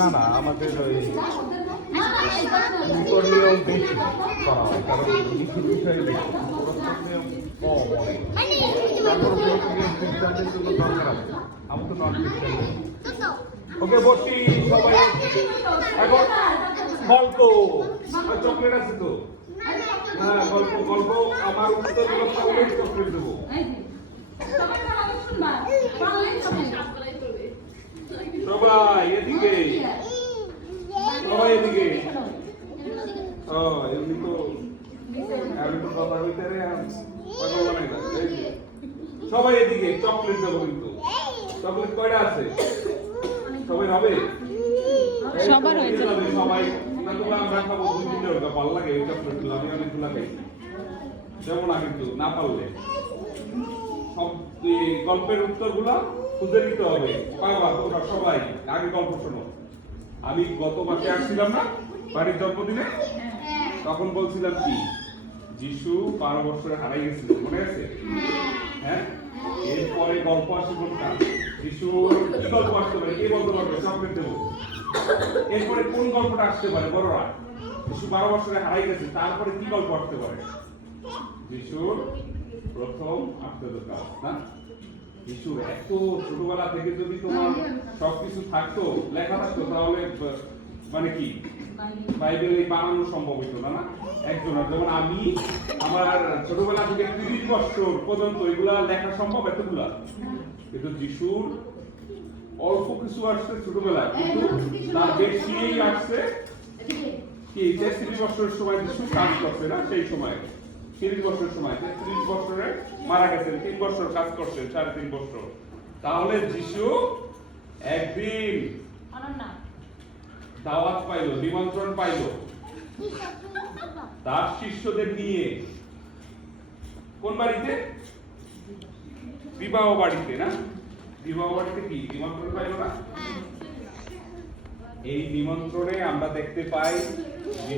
না না, আমাদের ওই নিয়ম বেশি করা হয়, কারণ লিখিত বিষয়ে বেশি পুরস্কার নিয়ম কম অনেক। তারপর খ্রিস্টানদের জন্য দরকার আছে, আমি তো নন খ্রিস্টান। ওকে বসি সবাই। এখন গল্প চকলেট আছে তো? হ্যাঁ, গল্প গল্প আমার উত্তর হলো চকলেট, চকলেট দেবো। সবাই এদিকে, সবাই এদিকে। এমনি তো আমি তো কথা হইতে রে পাগল বানাই না। সবাই এদিকে, চকলেট দেবো কিন্তু। চকলেট কয়টা আছে? সবাই হবে? সবার হয়েছে। সবাই না, তোমরা আমরা খাবো 2-3 টাকা ভালো লাগে এই চকলেট গুলো। আমি অনেকগুলো খাই, যেমন না কিন্তু না পারলে সব গল্পের উত্তর গুলা খুঁজে নিতে হবে। পারবা তোমরা সবাই। আগে গল্প শোনো। আমি গত মাসে আসছিলাম না বাড়ির জন্মদিনে, তখন বলছিলাম কি যিশু 12 বছরে হারাই গেছিল, মনে আছে? হ্যাঁ, এরপরে গল্প আসে কোনটা? যিশু কি গল্প আসতে পারে? কে বলতে পারবে? চকলেট দেবো। এরপরে কোন গল্পটা আসতে পারে? বড়রা, যিশু 12 বছরে হারাই গেছে, তারপরে কি গল্প আসতে পারে? যিশুর প্রথম আত্মদোকান না? যিশু এত ছোটবেলা থেকে যদি তোমার সবকিছু থাকতো, লেখা থাকতো, তাহলে মানে কি বাইবেল বানানো সম্ভব হইতো না? একজনের যেমন আমি, আমার ছোটবেলা থেকে 30 বছর পর্যন্ত এগুলা লেখা সম্ভব এতগুলা? কিন্তু যিশুর অল্প কিছু আসছে ছোটবেলা, কিন্তু তার বেশিই আসছে কি 33 বছরের সময় যিশু কাজ করছে না? সেই সময় 30 বছরের সময় 33 বছরে মারা গেছেন, 3 বছর কাজ করছেন, 3.5 বছর। তাহলে যিশু একদিন দাওয়াত পাইলো, নিমন্ত্রণ পাইলো তার শিষ্যদের নিয়ে। কোন বাড়িতে? বিবাহ বাড়িতে না? বিবাহ বাড়িতে কি নিমন্ত্রণ পাইলো না? এই নিমন্ত্রণে আমরা দেখতে পাই